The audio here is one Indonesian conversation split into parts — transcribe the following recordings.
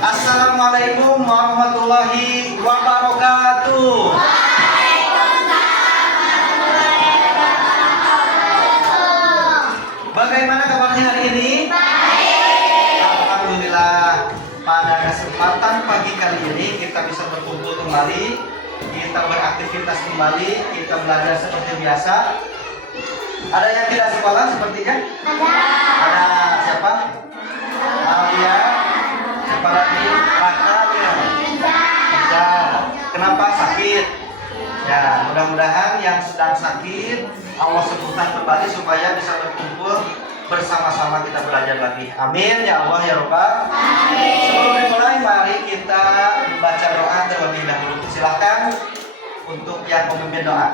Assalamualaikum warahmatullahi wabarakatuh. Bagaimana kabarnya hari ini? Baik. Alhamdulillah. Pada kesempatan pagi kali ini kita bisa berkumpul kembali, kita beraktivitas kembali, kita belajar seperti biasa. Ada yang tidak sekolah sepertinya? Ada siapa? Alia. Siapa lagi? Raka. Ya. Kenapa sakit? Ya, mudah-mudahan yang sedang sakit Allah sembuhkan kembali supaya bisa berkumpul bersama-sama kita belajar lagi. Amin ya Allah ya Rabbal. Sebelum dimulai, mari kita membaca doa terlebih dahulu. Silahkan untuk yang memimpin doa.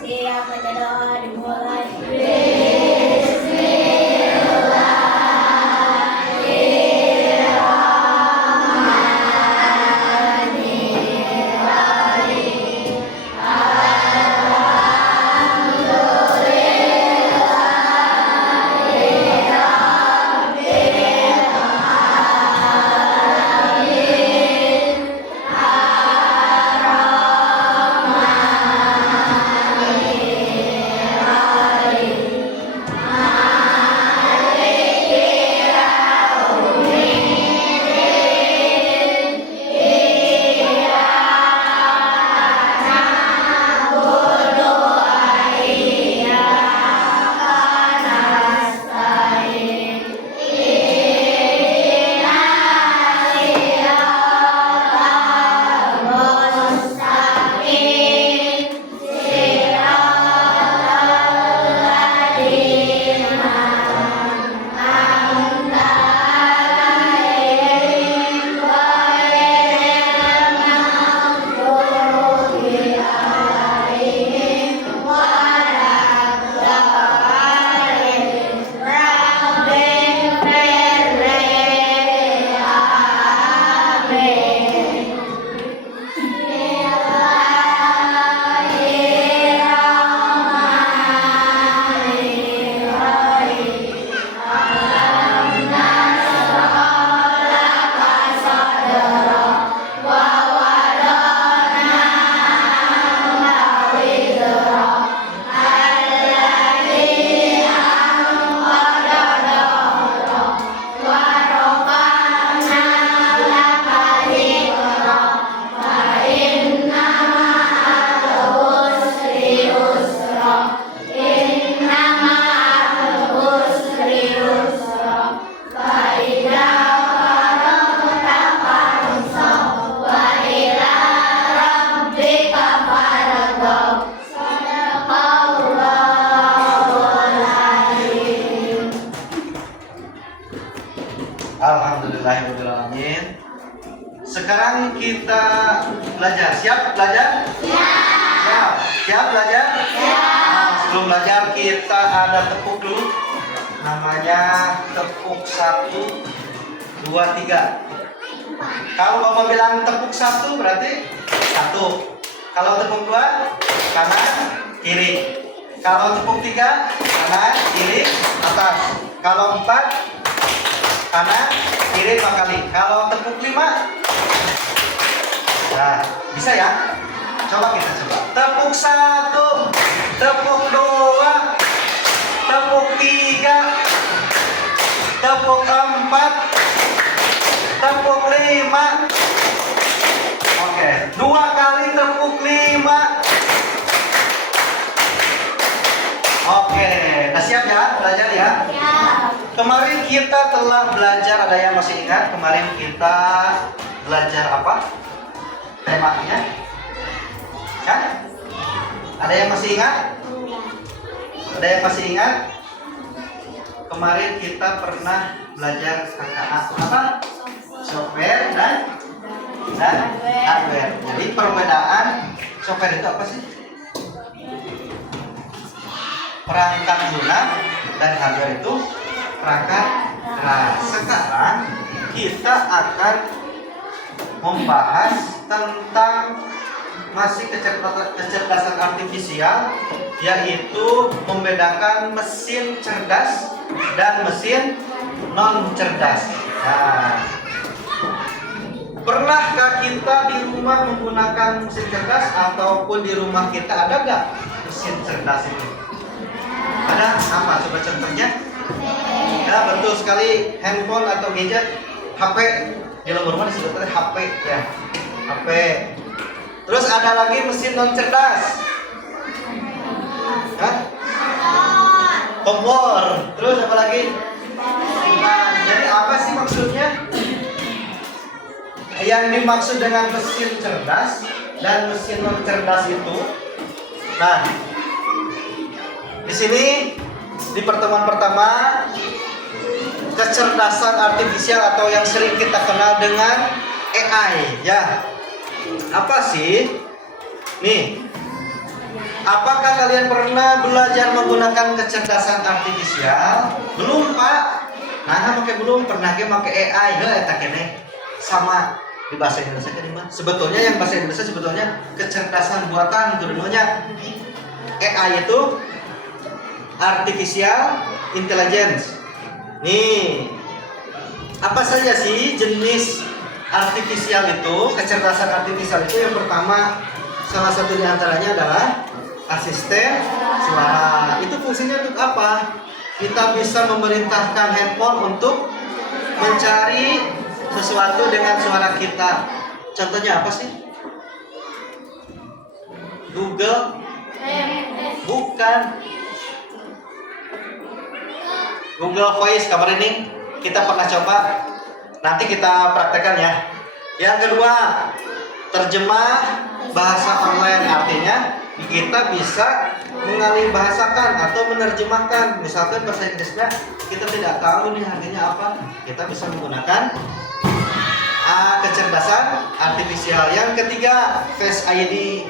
Siap baca doa dimulai. Alhamdulillahirrahmanirrahim. Sekarang kita belajar. Siap belajar? Siap. Siap belajar? Nah, sebelum belajar kita ada tepuk dulu. Namanya tepuk 1, 2, 3. Kalau Mama bilang tepuk 1 berarti 1. Kalau tepuk 2 kanan kiri. Kalau tepuk 3 kanan kiri atas. Kalau 4 kanan kiri 5 kali. Kalau tepuk 5, nah bisa ya. Coba kita coba. Tepuk 1, tepuk 2, tepuk 3, tepuk 4, tepuk 5. Oke, 2 kali tepuk 5. Oke, nah siap ya belajar ya. Kemarin kita telah belajar, ada yang masih ingat kemarin kita belajar apa? Temanya? Kan? Ada yang masih ingat? Ada yang masih ingat? Kemarin kita pernah belajar KKA apa? Software dan hardware. Jadi perbedaan software itu apa sih? Perangkat lunak dan hardware itu perangkat. Nah, sekarang kita akan membahas tentang masih kecerdasan artifisial, yaitu membedakan mesin cerdas dan mesin non cerdas. Nah, Pernahkah kita di rumah menggunakan mesin cerdas ataupun di rumah kita ada nggak mesin cerdas itu? Ada apa? Coba contohnya. Ya betul sekali, handphone atau gadget, HP. Di dalam rumah disebutnya HP ya, HP. Terus ada lagi mesin non cerdas. Hah? Kompor. Terus apa lagi? Jadi apa sih maksudnya? Yang dimaksud dengan mesin cerdas dan mesin non cerdas itu, nah, di sini di pertemuan pertama, kecerdasan artifisial atau yang sering kita kenal dengan AI, ya. Apa sih? Nih, apakah kalian pernah belajar menggunakan kecerdasan artifisial? Belum, Pak. Nah, pakai belum pernah pakai AI, eta kene sama di bahasa Indonesia kan. Sebetulnya yang bahasa Indonesia sebetulnya kecerdasan buatan judulnya. AI itu artificial intelligence. Nih, apa saja sih jenis artifisial itu? Kecerdasan artifisial itu yang pertama, salah satu di antaranya adalah asisten suara. Itu fungsinya untuk apa? Kita bisa memerintahkan handphone untuk mencari sesuatu dengan suara kita. Contohnya apa sih? Google? Bukan. Google Voice kabar ini kita pernah coba. Nanti kita praktekkan ya. Yang kedua, terjemah bahasa online, artinya kita bisa mengalih bahasakan atau menerjemahkan. Misalkan bahasa Inggrisnya kita tidak tahu nih artinya apa, kita bisa menggunakan kecerdasan artifisial. Yang ketiga, Face ID.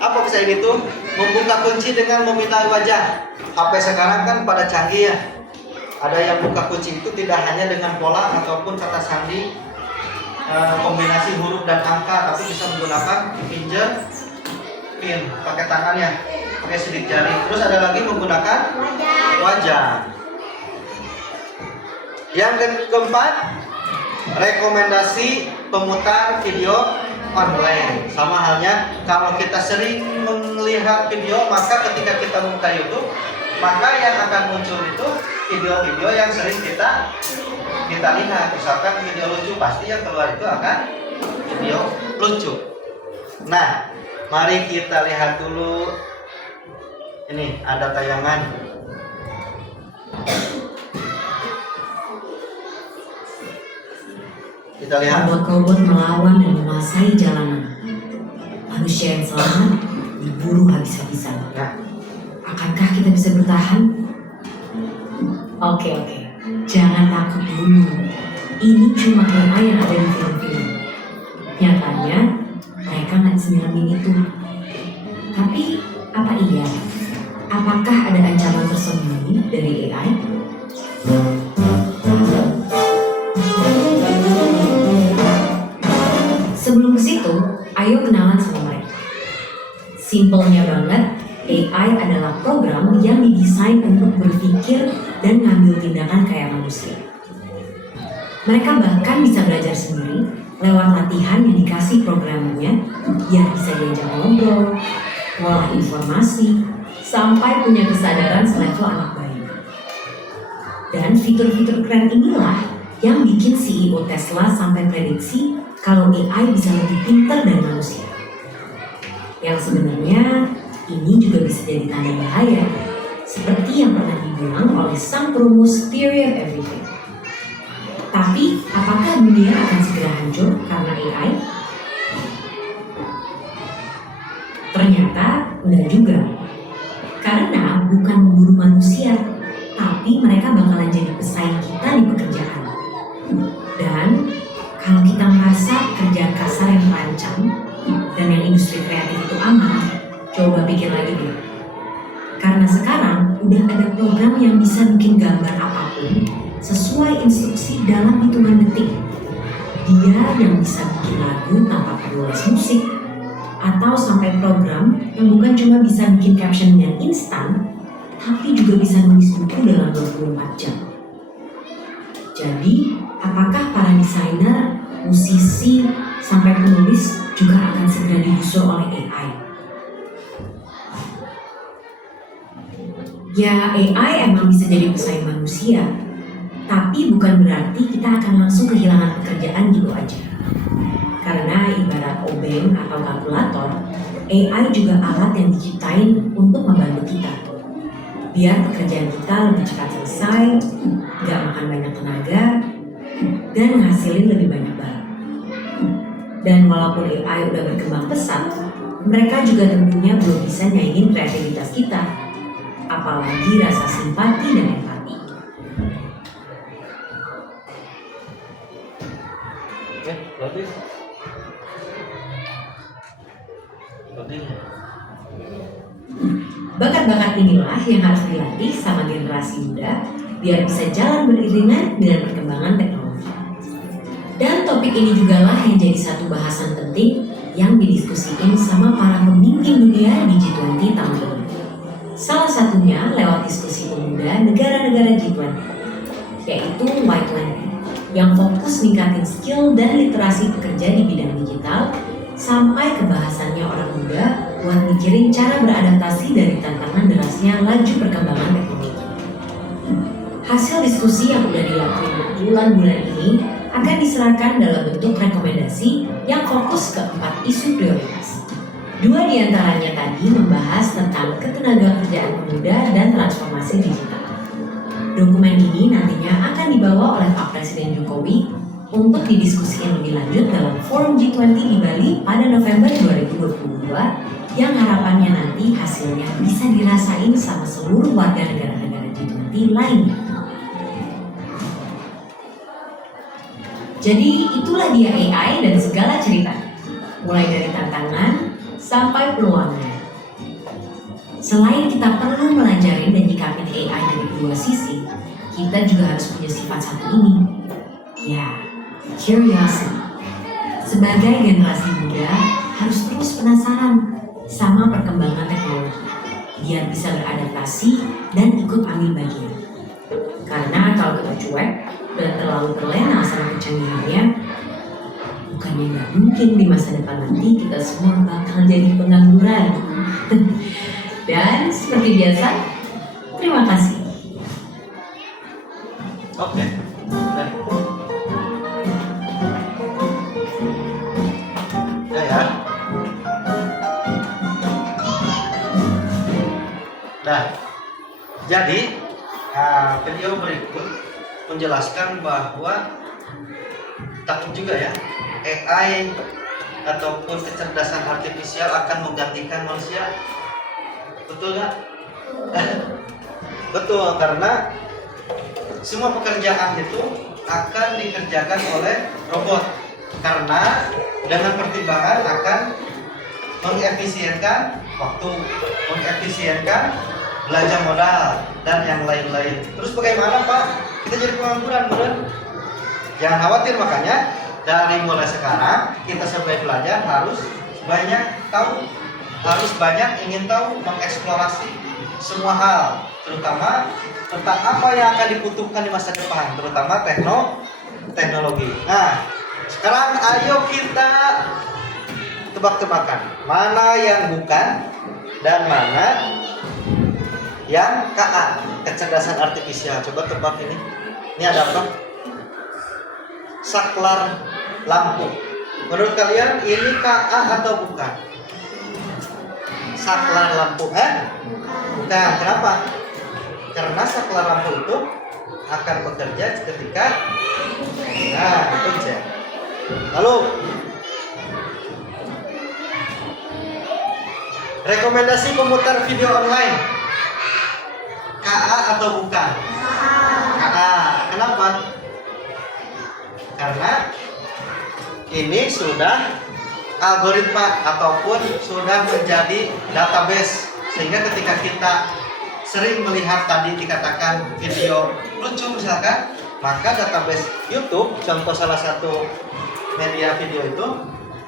Apa Face ID itu? Membuka kunci dengan meminta wajah. HP sekarang kan pada canggih ya. Ada yang buka kunci itu tidak hanya dengan pola ataupun kata sandi, kombinasi huruf dan angka, tapi bisa menggunakan pin, pakai tangannya, pakai sidik jari. Terus ada lagi menggunakan wajah. Yang keempat, rekomendasi pemutar video online. Sama halnya kalau kita sering melihat video, maka ketika kita membuka YouTube, maka yang akan muncul itu video-video yang sering kita lihat. Misalkan video lucu, pasti yang keluar itu akan video lucu. Nah, mari kita lihat dulu. Ini ada tayangan. Kita lihat. Robot-robot melawan dan menguasai jalanan. Manusia yang selamat diburu habis-habisan. Nah, akankah kita bisa bertahan? Oke. Jangan takut dulu. Ini cuma AI yang ada di film-film. Nyatanya, mereka nggak senyumin itu. Tapi, apa iya? Apakah ada ancaman tersembunyi dari AI? Sebelum ke situ, ayo kenalan sama mereka. Simpelnya banget, AI adalah program yang didesain untuk berpikir dan ngambil tindakan kayak manusia. Mereka bahkan bisa belajar sendiri lewat latihan yang dikasih programnya, biar bisa diajak ngobrol, ngolah informasi, sampai punya kesadaran selevel anak bayi. Dan fitur-fitur keren inilah yang bikin CEO Tesla sampai prediksi kalau AI bisa lebih pintar dari manusia. Yang sebenarnya ini juga bisa jadi tanda bahaya, seperti yang pernah dibilang oleh sang perumus Theory of Everything. Tapi, apakah dunia akan segera hancur karena AI? Ternyata enggak juga. Karena bukan memburu manusia, tapi mereka bakalan jadi pesaing kita di pekerjaan. Dan kalau kita merasa kerjaan kasar yang terancam dan yang industri kreatif itu aman, coba pikir lagi deh. Karena sekarang udah ada program yang bisa bikin gambar apapun sesuai instruksi dalam hitungan detik. Dia yang bisa bikin lagu tanpa perlu les musik, atau sampai program yang bukan cuma bisa bikin caption yang instan, tapi juga bisa nulis buku dalam 24 jam. Jadi, apakah para desainer, musisi, sampai penulis juga akan segera digusur oleh AI. Ya, AI emang bisa jadi pesaing manusia, tapi bukan berarti kita akan langsung kehilangan pekerjaan gitu aja. Karena ibarat obeng atau kalkulator, AI juga alat yang diciptain untuk membantu kita. Biar pekerjaan kita lebih cepat selesai, gak makan banyak tenaga, dan menghasilin lebih banyak barang. Dan walaupun AI udah berkembang pesat, mereka juga tentunya belum bisa nyaingin kreativitas kita, apalagi rasa simpati dan empati. Loading. Bakat-bakat inilah yang harus dilatih sama generasi muda biar bisa jalan beriringan dengan perkembangan teknologi. Dan topik ini juga lah yang jadi satu bahasan penting yang didiskusiin sama para pemimpin dunia di G20 tahun ini. Salah satunya lewat diskusi pemuda negara-negara G20, yaitu Y20, yang fokus ningkatin skill dan literasi pekerja di bidang digital sampai ke bahasannya orang muda buat mikirin cara beradaptasi dari tantangan derasnya laju perkembangan teknologi. Hasil diskusi yang udah dilakuin bulan-bulan ini akan diserahkan dalam bentuk rekomendasi yang fokus ke 4 isu prioritas. 2 diantaranya tadi membahas tentang ketenagakerjaan pemuda dan transformasi digital. Dokumen ini nantinya akan dibawa oleh Pak Presiden Jokowi untuk didiskusikan lebih lanjut dalam Forum G20 di Bali pada November 2022 yang harapannya nanti hasilnya bisa dirasain sama seluruh warga negara-negara G20 lainnya. Jadi itulah dia AI dan segala cerita, mulai dari tantangan sampai peluangnya. Selain kita perlu melajarin dan nyikapin AI dari 2 sisi, kita juga harus punya sifat satu ini, ya, curiosity. Sebagai generasi muda, harus terus penasaran sama perkembangan teknologi, biar bisa beradaptasi dan ikut ambil bagian. Karena kalau kita cuek dan terlalu terlena sama kecanggihannya, bukannya nggak mungkin di masa depan nanti kita semua bakal jadi pengangguran. Dan seperti biasa, terima kasih. Oke. Ya. Nah, jadi video berikut menjelaskan bahwa takut juga ya AI ataupun kecerdasan artifisial akan menggantikan manusia. Betul nggak? Betul, karena semua pekerjaan itu akan dikerjakan oleh robot, karena dengan pertimbangan akan mengefisienkan waktu, mengefisienkan belanja modal dan yang lain-lain. Terus bagaimana Pak? Kita jadi pengangguran, bener? Jangan khawatir, makanya dari mulai sekarang kita sebagai pelajar harus banyak tahu, harus banyak ingin tahu, mengeksplorasi semua hal, terutama tentang apa yang akan dibutuhkan di masa depan, terutama teknologi. Nah, sekarang ayo kita tebak-tebakan mana yang bukan dan mana yang KA, kecerdasan artifisial. Coba tebak ini. Ini ada apa? Saklar lampu. Menurut kalian ini KA atau bukan? Saklar lampu, bukan. Kenapa? Karena saklar lampu itu akan bekerja ketika pencet. Lalu rekomendasi pemutar video online, KA atau bukan? KA. Kenapa? Karena ini sudah algoritma ataupun sudah menjadi database, sehingga ketika kita sering melihat tadi dikatakan video lucu misalkan, maka database YouTube, contoh salah satu media video itu,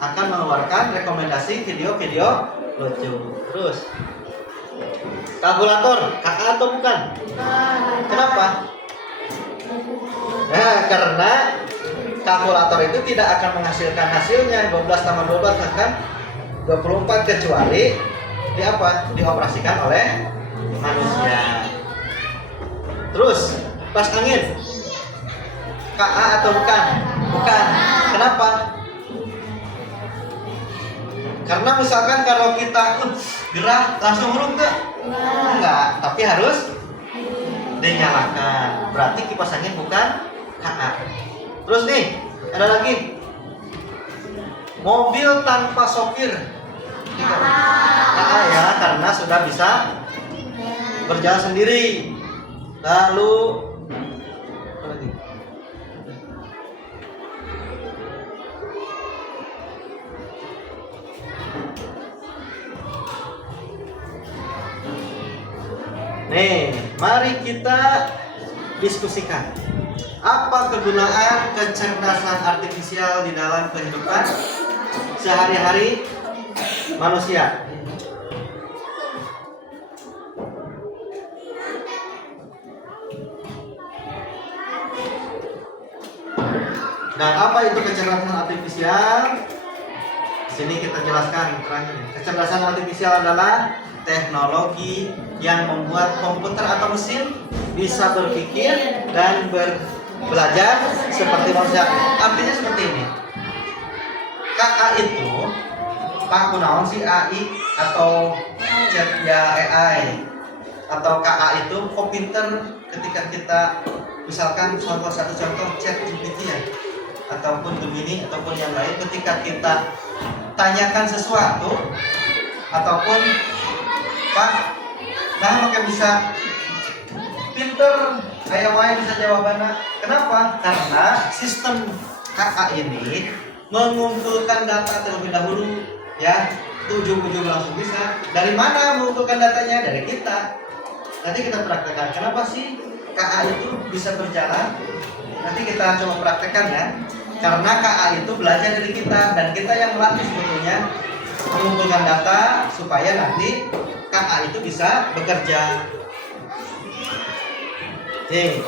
akan mengeluarkan rekomendasi video-video lucu. Terus kalkulator, KA atau bukan? Kenapa? Nah, karena kalkulator itu tidak akan menghasilkan hasilnya 12 tambah 12 akan 24 kecuali dioperasikan oleh manusia. Terus pas angin KA atau bukan? Bukan. Kenapa? Karena misalkan kalau kita gerah langsung huruf tuh enggak, tapi harus dinyalakan. Berarti kipas angin bukan KA. Terus nih, ada lagi. Mobil tanpa sopir. KA ya, karena sudah bisa berjalan sendiri. Lalu apa lagi? Nih, mari kita diskusikan. Apa kegunaan kecerdasan artifisial di dalam kehidupan sehari-hari manusia? Dan apa itu kecerdasan artifisial? Sini kita jelaskan terakhir. Kecerdasan artifisial adalah teknologi yang membuat komputer atau mesin bisa berpikir dan belajar seperti manusia. Artinya seperti ini. KA itu Pak kunaon si AI atau chat ya AI atau KA itu komputer ketika kita misalkan satu contoh chat GPT ya ataupun Gemini ataupun yang lain, ketika kita tanyakan sesuatu ataupun Pak, nah maka bisa pinter kayak wae bisa jawabannya. Kenapa? Karena sistem KA ini mengumpulkan data terlebih dahulu, ya, ujung-ujung langsung bisa. Dari mana mengumpulkan datanya? Dari kita. Nanti kita praktekkan. Kenapa sih KA itu bisa berjalan? Nanti kita coba praktekkan ya. Karena KA itu belajar dari kita dan kita yang melatih sebetulnya mengumpulkan data supaya nanti KA itu bisa bekerja. Nih,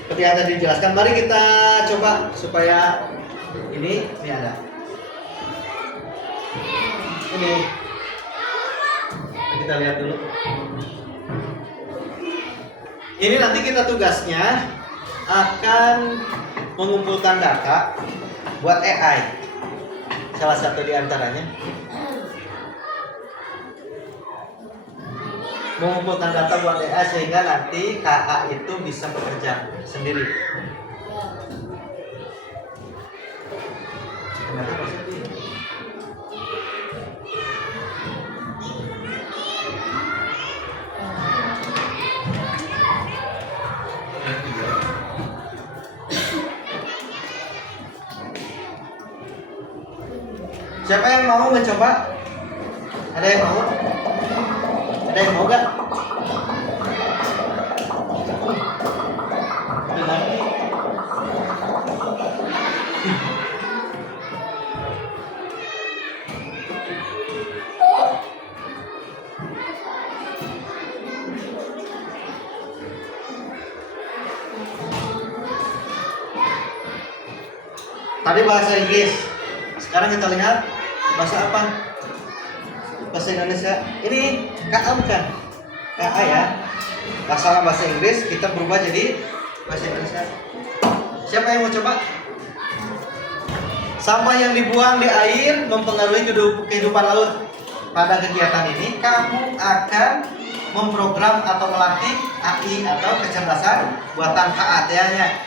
seperti yang tadi dijelaskan, mari kita coba supaya ini ada. Ini kita lihat dulu. Ini nanti kita tugasnya akan mengumpulkan data buat AI. Salah satu di antaranya mengumpulkan data buat AI sehingga nanti KA itu bisa bekerja sendiri. Ternyata positif. Siapa yang mau mencoba? Ada yang mau? Ada yang mau gak? Tadi bahasa Inggris. Sekarang kita lihat bahasa apa? Bahasa Indonesia. Ini KA bukan? KA ya. Bahasa Inggris kita berubah jadi bahasa Indonesia. Siapa yang mau coba? Sampah yang dibuang di air mempengaruhi kehidupan laut. Pada kegiatan ini kamu akan memprogram atau melatih AI atau kecerdasan buatan KA-nya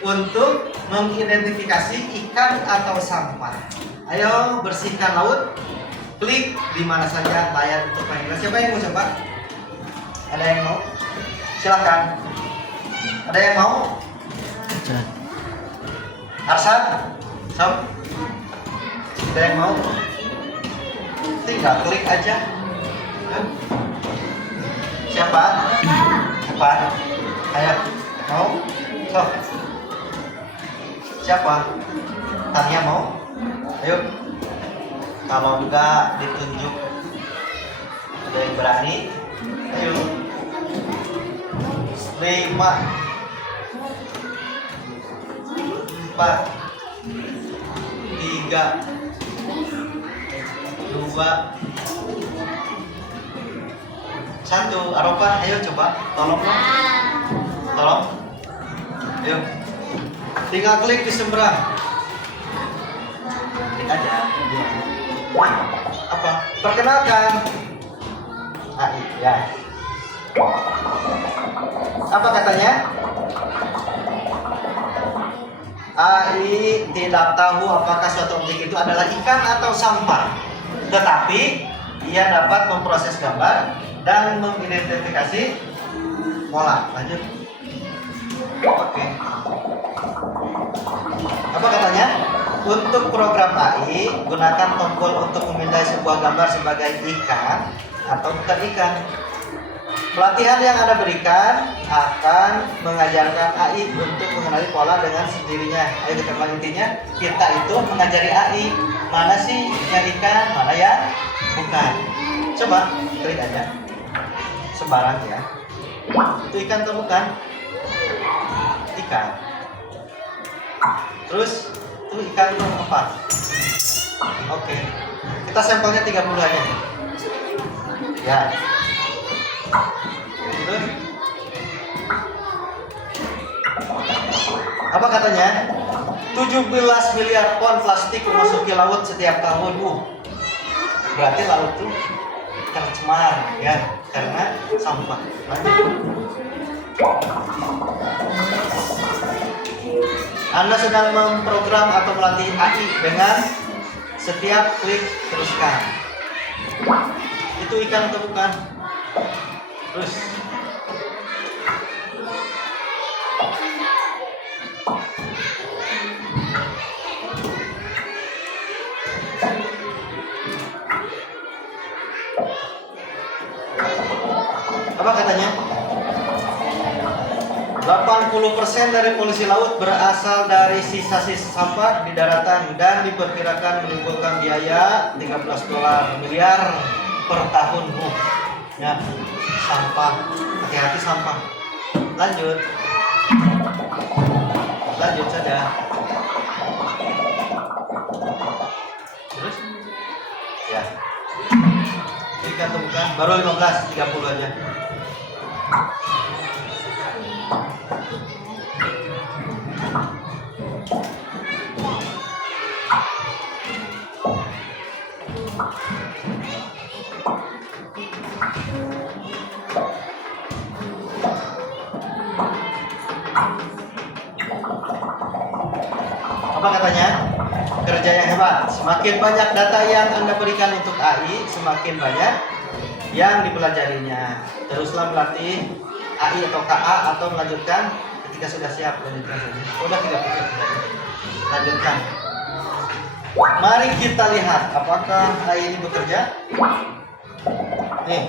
untuk mengidentifikasi ikan atau sampah. Ayo bersihkan laut. Klik di mana saja layar untuk panggilan. Siapa yang mau coba? Ada yang mau? Silakan. Ada yang mau? Arsan? Sob? Ada yang mau? Tinggal klik aja. Siapa? Siapa? Ayo. Mau? Sob? Siapa? Tanya mau? Ayo. Kalau enggak ditunjuk. Ada yang berani? Ayo. 5 4 3, 2, 1. Aropa, ayo coba. Tolong dong. Tolong. Ayo. Tinggal klik di seberang. Klik aja. Apa? Perkenalkan. AI, ya. Apa katanya? AI tidak tahu apakah suatu objek itu adalah ikan atau sampah. Tetapi ia dapat memproses gambar dan mengidentifikasi pola. Lanjut. Oke. Apa katanya? Untuk program AI, gunakan tombol untuk memindai sebuah gambar sebagai ikan atau bukan ikan. Pelatihan yang Anda berikan akan mengajarkan AI untuk mengenali pola dengan sendirinya. Ayo kita ulang intinya, kita itu mengajari AI mana sih yang ikan, mana yang bukan. Coba klik aja, sembarang ya. Itu ikan atau bukan? Ikan. Terus itu ikan itu apa? Oke, kita sampelnya 30 aja. Ya. Terus apa katanya? 17 miliar ton plastik memasuki laut setiap tahun. Berarti laut tuh tercemar ya karena sampah. Lanjut. Anda sedang memprogram atau melatih AI dengan setiap klik teruskan. Itu ikan atau bukan? Terus apa katanya? 80% dari polusi laut berasal dari sisa-sisa sampah di daratan dan diperkirakan menimbulkan biaya $13 miliar per tahun. Ya, sampah. Hati-hati sampah. Lanjut. Lanjut saja. Terus? Ya. Ikan atau bukan? Baru 15, 30 aja. Apa katanya? Kerja yang hebat. Semakin banyak data yang Anda berikan untuk AI, semakin banyak yang dipelajarinya. Teruslah melatih AI atau KA atau melanjutkan ketika sudah siap. Lanjutkan saja. Sudah tidak perlu. Lanjutkan. Mari kita lihat apakah AI ini bekerja. Nih.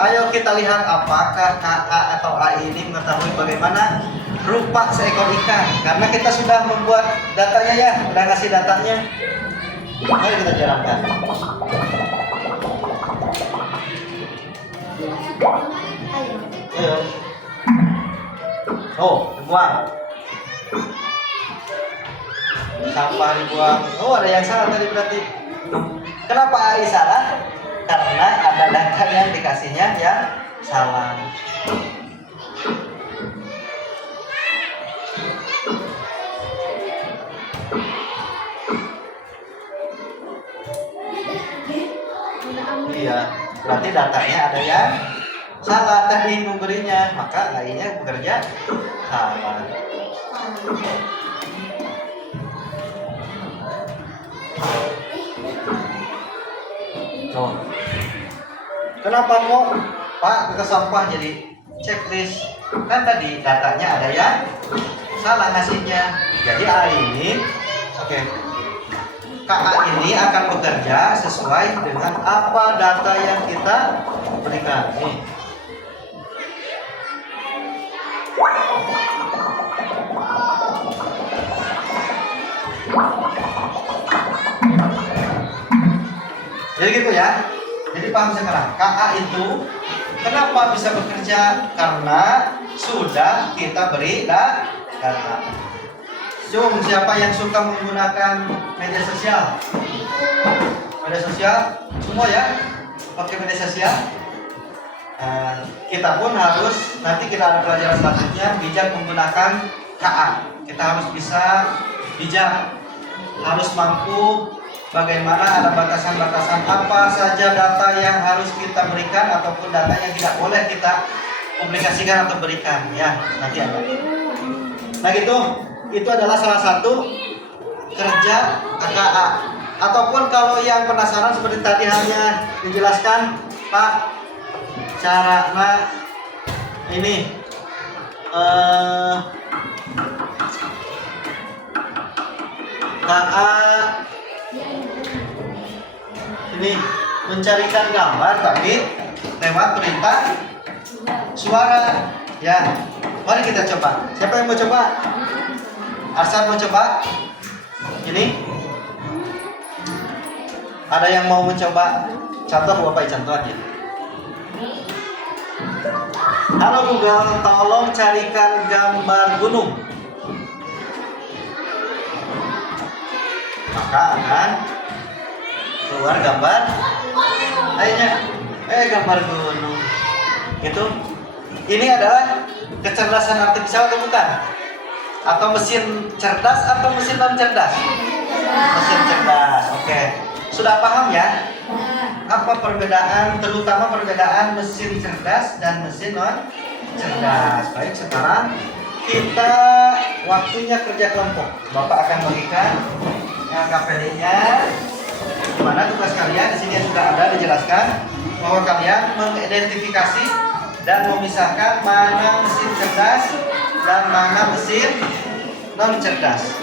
Ayo kita lihat apakah KA atau AI ini mengetahui bagaimana rupa seekor ikan, karena kita sudah membuat datanya ya, udah ngasih datanya. Mari kita jalankan. Ayo. Oh, dibuang. Sampah dibuang. Oh, ada yang salah tadi berarti. Kenapa AI salah? Karena ada data yang dikasihnya yang salah. Iya, berarti datanya ada yang salah tadi memberinya, maka lainnya bekerja salah. Tuh. Kenapa kok Pak ke sampah jadi checklist? Kan tadi datanya ada yang salah ngasihnya. Jadi hari ini, oke. KA ini akan bekerja sesuai dengan apa data yang kita berikan. Nih. Jadi gitu ya. Jadi paham sekarang. KA itu kenapa bisa bekerja? Karena sudah kita beri data. Cung, siapa yang suka menggunakan media sosial? Media sosial? Semua ya? Pakai media sosial? Kita pun harus, nanti kita ada pelajaran selanjutnya, bijak menggunakan KA. Kita harus bisa bijak, harus mampu bagaimana ada batasan-batasan apa saja data yang harus kita berikan ataupun data yang tidak boleh kita publikasikan atau berikan ya, nanti ada. Nah gitu, itu adalah salah satu kerja KA. Ataupun kalau yang penasaran seperti tadi hanya dijelaskan, Pak, cara ini KA ini mencarikan gambar tapi lewat perintah suara ya. Mari kita coba. Siapa yang mau coba? Arsan mau coba? Ini ada yang mau mencoba? Contoh Bapak contoh aja. Halo Google, tolong carikan gambar gunung. Maka akan keluar gambar lainnya. Gambar gunung. Itu. Ini adalah kecerdasan artifisial atau bukan? Atau mesin cerdas atau mesin non cerdas? Mesin cerdas. Oke. Sudah paham ya? Apa perbedaan, terutama perbedaan mesin cerdas dan mesin non cerdas. Baik, sekarang kita waktunya kerja kelompok. Bapak akan bagikan KPD-nya. Mana tugas kalian? Di sini sudah ada dijelaskan bahwa kalian mengidentifikasi dan memisahkan mana mesin cerdas dan mana mesin non cerdas.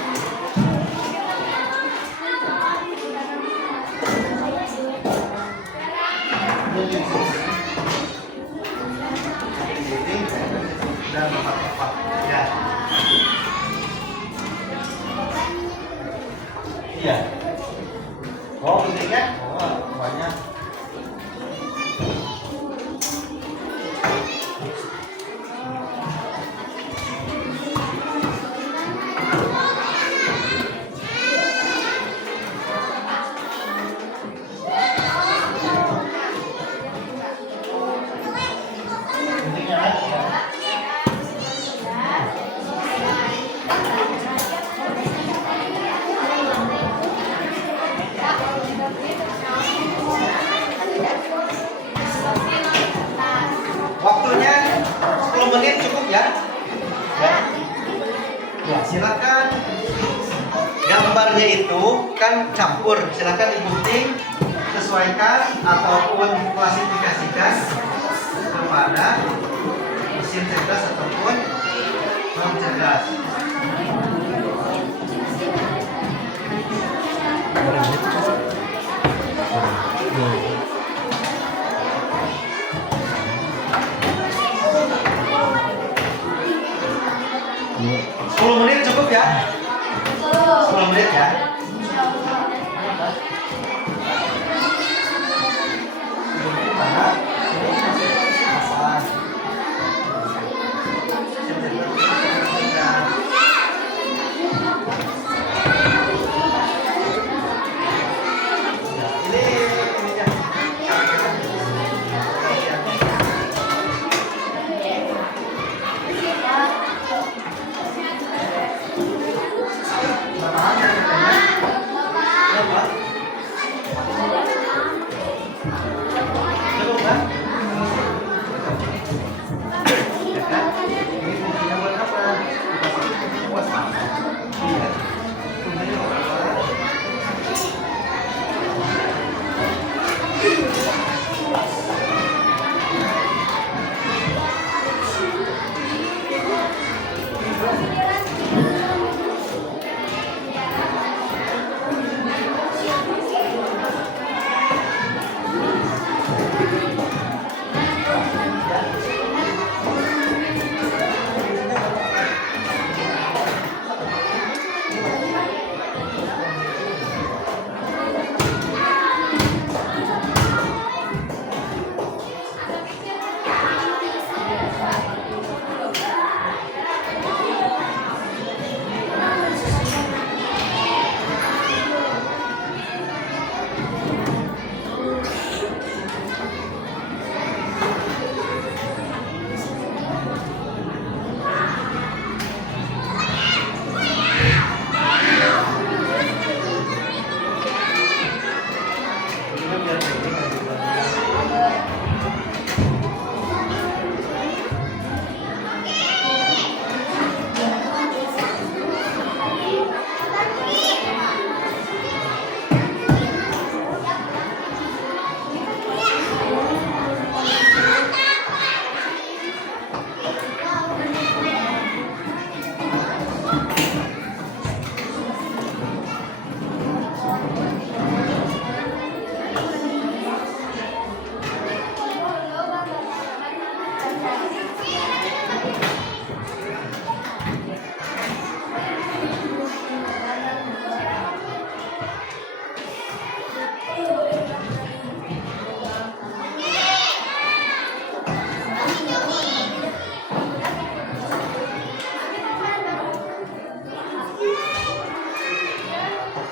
Dan tempat-tempat ya. Iya. Oh, pentingnya? Oh, banyak. Waktunya 10 menit cukup ya? Ya, silakan. Gambarnya itu kan campur, silakan digunting, sesuaikan ataupun klasifikasikan kepada mesin cerdas ataupun non cerdas. Sepuluh menit cukup ya? 10 menit ya? Ini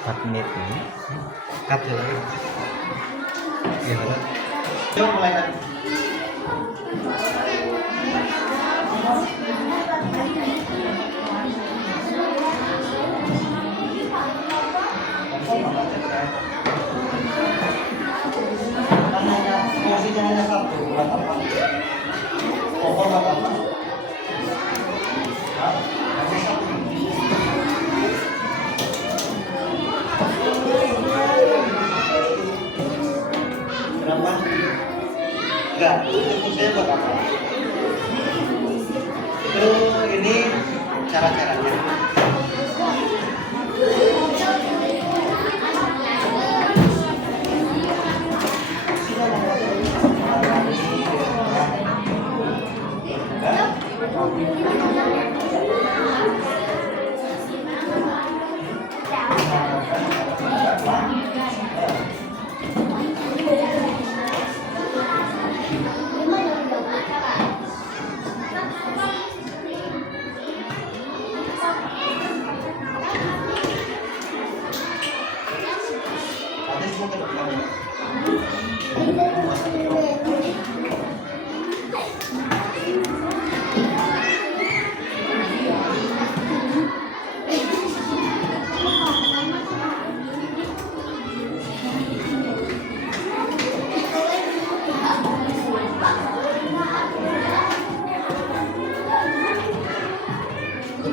4 menit ini. Cut ya lagi. Gimana? Yuk mulai lagi. Posisinya hanya satu, buat apa? Pokok apa? Hanya satu. Berapa? Enggak, itu saya buat apa? Itu ini cara-caranya.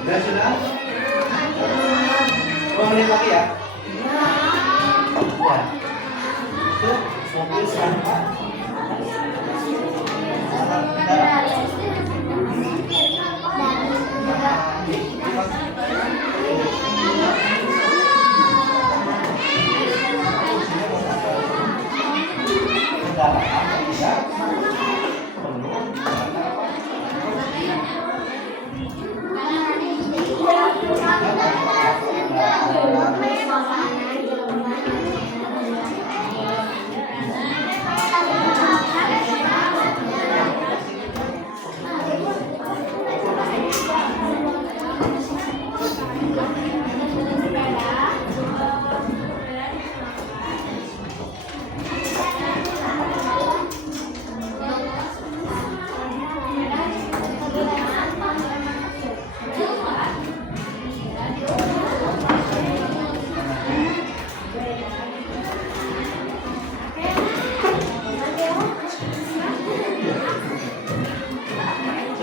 Dan sudah 2 menit lagi ya. Ya. Itu mobil sampah.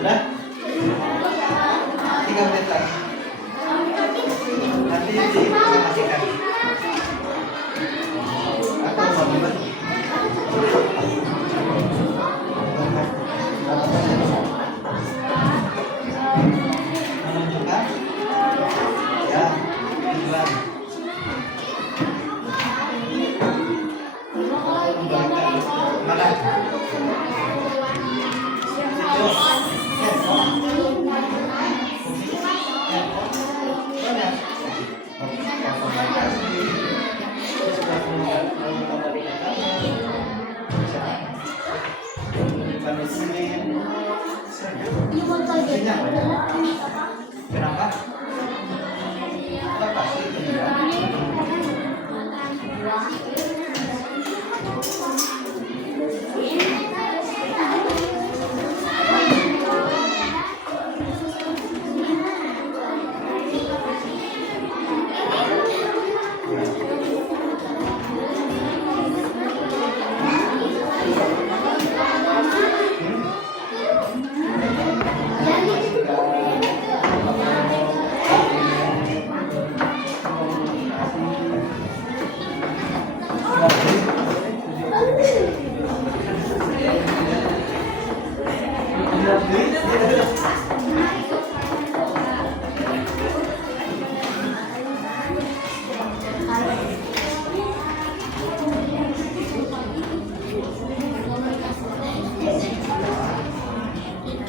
Sudah? 3 menit lagi. Nanti diinformasikan. Atau mau gimana? Menunjukkan? Ya, tujuan. Mana? Kenapa? Pasti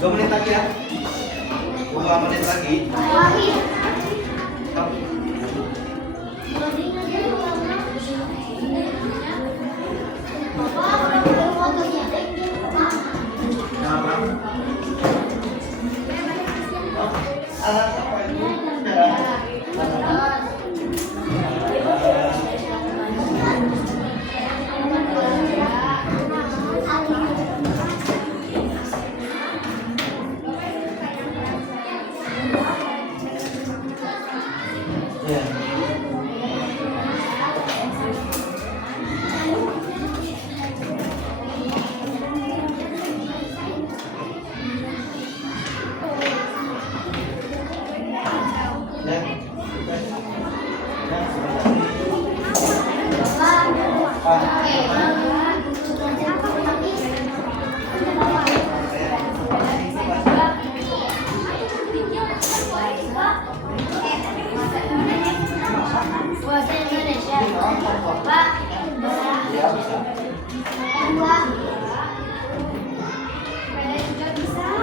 Dua menit lagi ya. 2 menit lagi. Alat apa itu? Bahasa Indonesia. Pak. Ya, bisa. Dua. Sepeda juga bisa.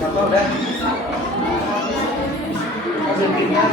Apa udah? Kasih pinnya.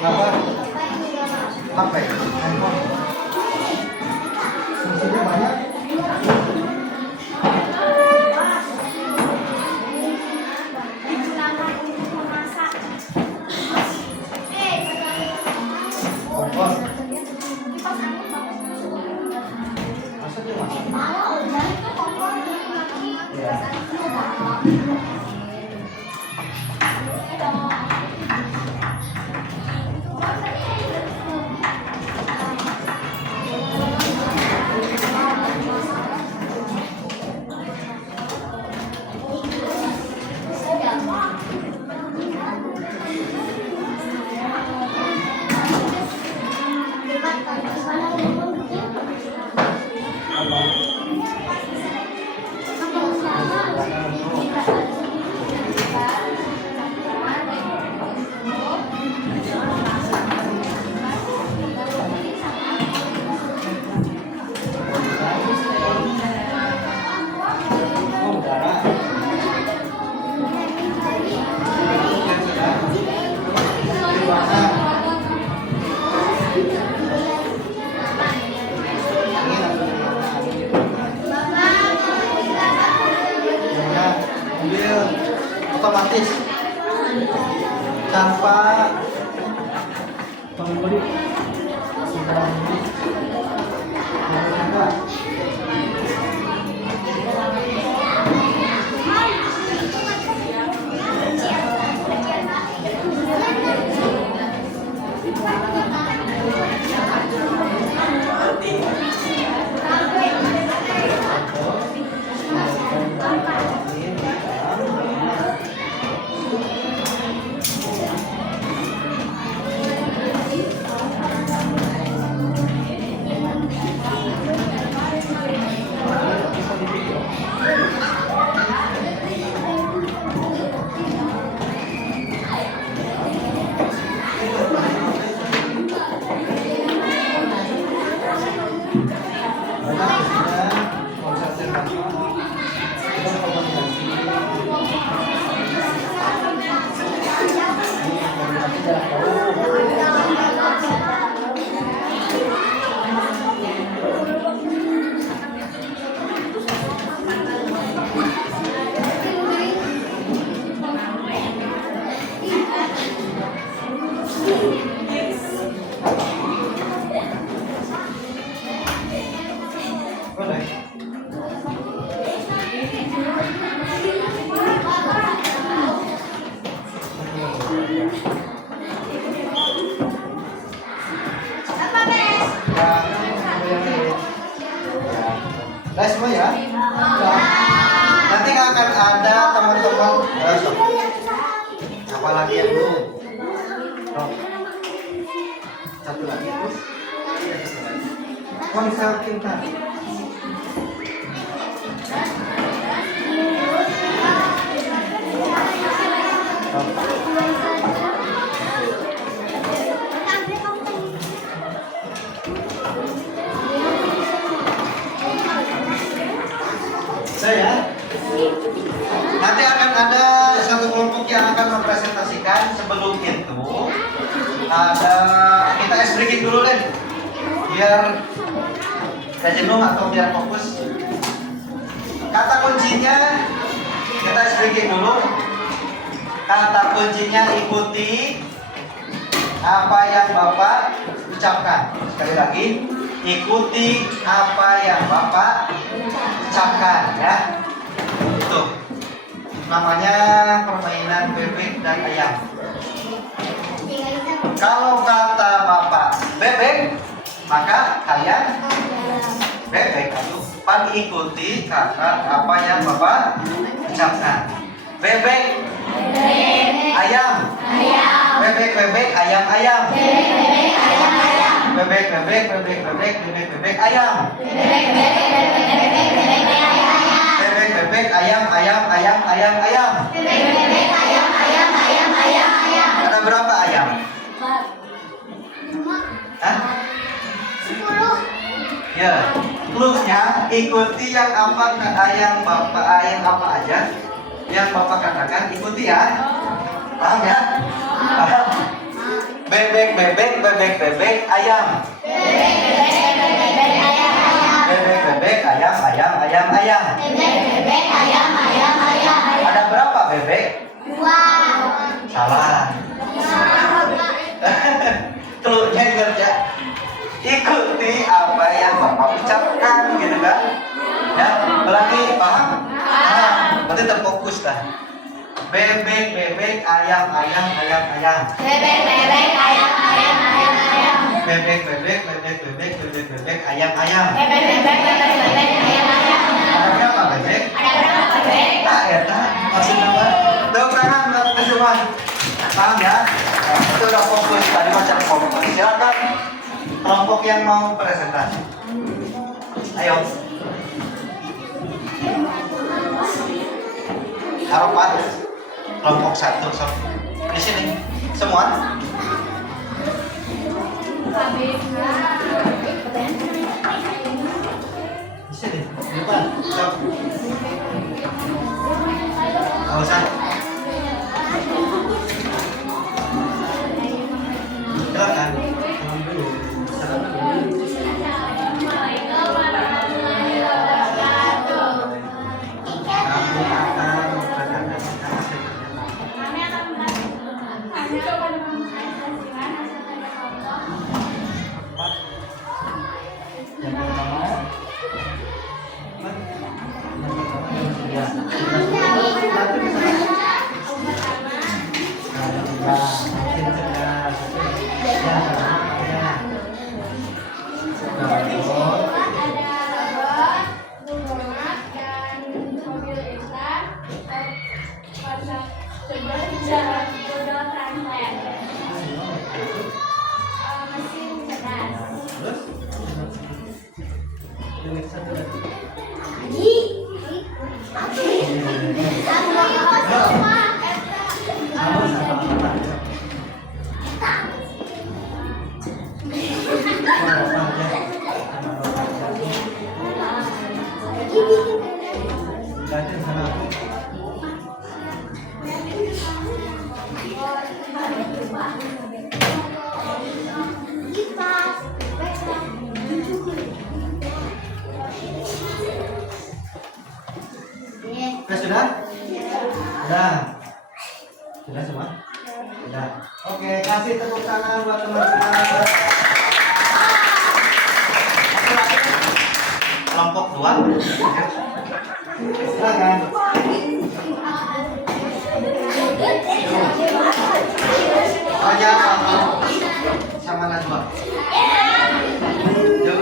Kenapa? HP, handphone. Fungsinya banyak. Kompor. Masa dia masak? Ya. otomatis tanpa pengemudi. Nah, semua ya. Nanti akan ada teman-teman. Apalagi yang belum? Oh. Satu lagi terus. Ponsel kita. Saya nanti akan ada satu kelompok yang akan mempresentasikan. Sebelum itu ada kita ice breaking dulu deh biar gak jenuh atau biar fokus. Kata kuncinya kita ice breaking dulu. Kata kuncinya ikuti apa yang Bapak ucapkan. Sekali lagi, ikuti apa yang Bapak ucapkan ya. Itu namanya permainan bebek dan ayam. Kalau kata Bapak bebek, maka kalian bebek. Pan ikuti kata apa yang Bapak ucapkan. Bebek, ayam, bebek, bebek, ayam, ayam, bebek, bebek, bebek, bebek, bebek, bebek, ayam, bebek, bebek, ayam, ayam, ayam, ayam, ayam. Ada berapa ayam? Hah? Ya, clue-nya ikuti yang apa ayam Bapak, ayam apa aja yang Bapak katakan, ikuti ya. Paham ya? Paham? Bebek, bebek, bebek, bebek, ayam. Bebek, bebek, ayam, ayam, ayam, ayam. Ada berapa bebek? Salah. Clue-nya ingat ya. Ikuti apa yang Bapak ucapkan, gitu kan? Ya, ulangi, paham? Nah, berarti terfokus dah. Bebek, bebek, ayam, ayam, ayam, ayam. Bebek, bebek, ayam, ayam, ayam, ayam. Bebek, bebek, bebek, bebek, bebek, bebek, ayam, ayam. Bebek, bebek, bebek, bebek, ayam, ayam. Ada berapa bebek? Ada berapa bebek? Tak ya, tak. Maksudnya apa? Tepuk tangan untuk semua. Paham ya? Nah, itu udah fokus tadi macam fokus. Silakan kelompok yang mau presentasi. Ayo. Harapan kelompok 1 so. Di sini semua. Di sini depan. So. Gak usah. Silakan. Sudah? Sudah. Sudah semua? Sudah. Oke, kasih tepuk tangan buat teman-teman. Kelompok 2. Silakan. Aja sama Najwa. Yuk.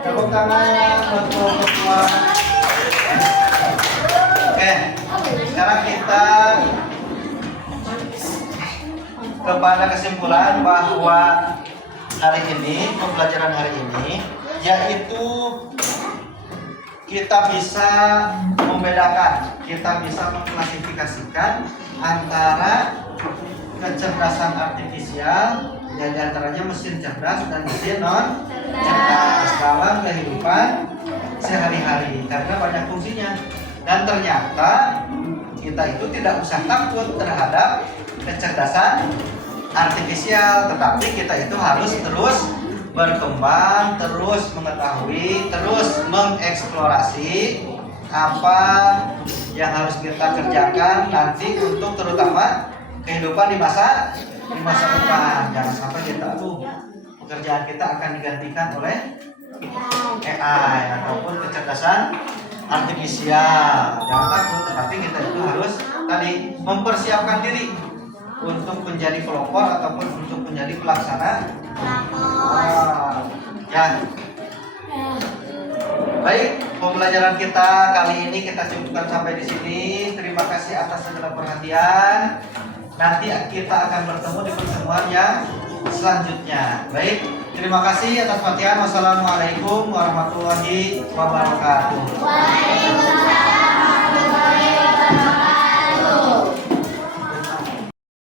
Tepuk tangan buat kelompok 2. Oke, sekarang kita kepada kesimpulan bahwa hari ini, pembelajaran hari ini, yaitu kita bisa membedakan, kita bisa mengklasifikasikan antara kecerdasan artifisial, yang diantaranya mesin cerdas dan mesin non cerdas dalam kehidupan sehari-hari karena banyak fungsinya. Dan ternyata kita itu tidak usah takut terhadap kecerdasan artifisial, tetapi kita itu harus terus berkembang, terus mengetahui, terus mengeksplorasi apa yang harus kita kerjakan nanti untuk terutama kehidupan di masa depan. Jangan sampai kita pekerjaan kita akan digantikan oleh AI ataupun kecerdasan artifisial. Jangan takut, tetapi kita itu harus tadi mempersiapkan diri untuk menjadi pelopor ataupun untuk menjadi pelaksana. Ya. Baik, pembelajaran kita kali ini kita cukupkan sampai di sini. Terima kasih atas segala perhatian. Nanti kita akan bertemu di pertemuan yang selanjutnya. Baik, terima kasih atas perhatian. Wassalamualaikum warahmatullahi wabarakatuh.